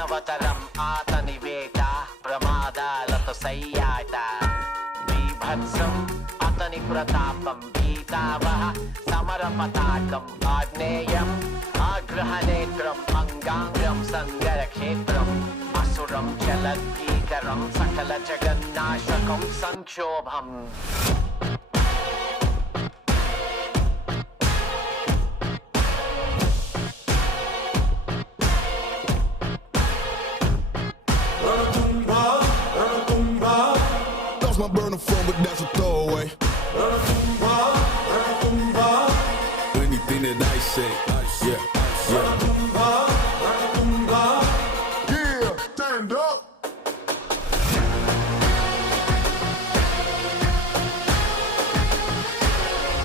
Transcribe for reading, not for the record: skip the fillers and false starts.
మానవతరం ఆతనివేట ప్రమాదాలతో సయ్యాట బీభత్సం అతని ప్రతాపం గీతావహ సమర పతాకం ఆగ్నేయం ఆగ్రహనేత్రం అంగాంగం సంగర క్షేత్రం అసురం చలద్భీకరం సకల జగన్నాశకం సంక్షోభం My burner phone, but that's a throwaway. Anything that I say, yeah, yeah.